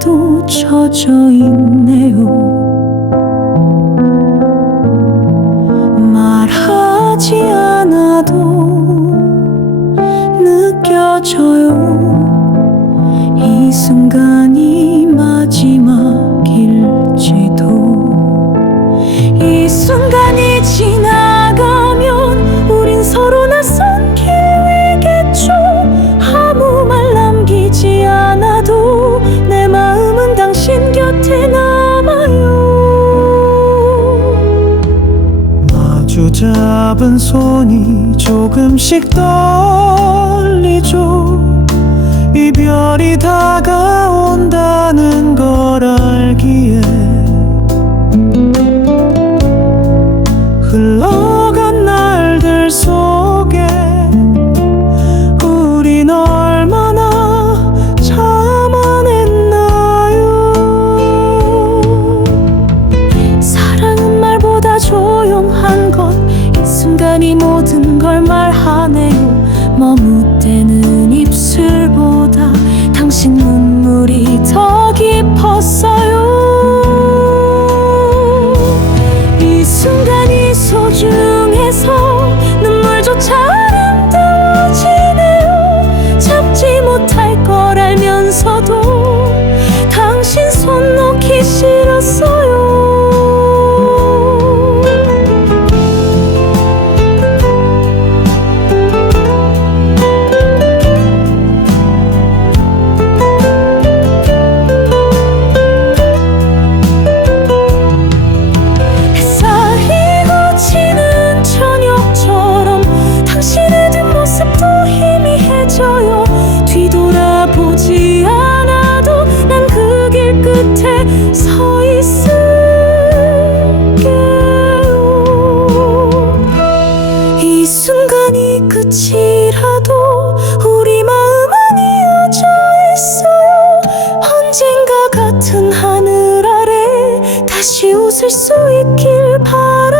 흩어져 있네요. 말하지 않아도 느껴져요. 이 순간이 마지막일지도. 이 순간이 지 잡은 손이 조금씩 떨리죠. 이별이 다가온다는 걸 알기에 흘러간 날들 속 순간이 모든 걸 말하네요. 머뭇대는 입술보다 당신 눈물이 더 깊었어요. 이 순간이 소중해서 순간이 끝이라도 우리 마음은 이어져 있어요. 언젠가 같은 하늘 아래 다시 웃을 수 있길 바라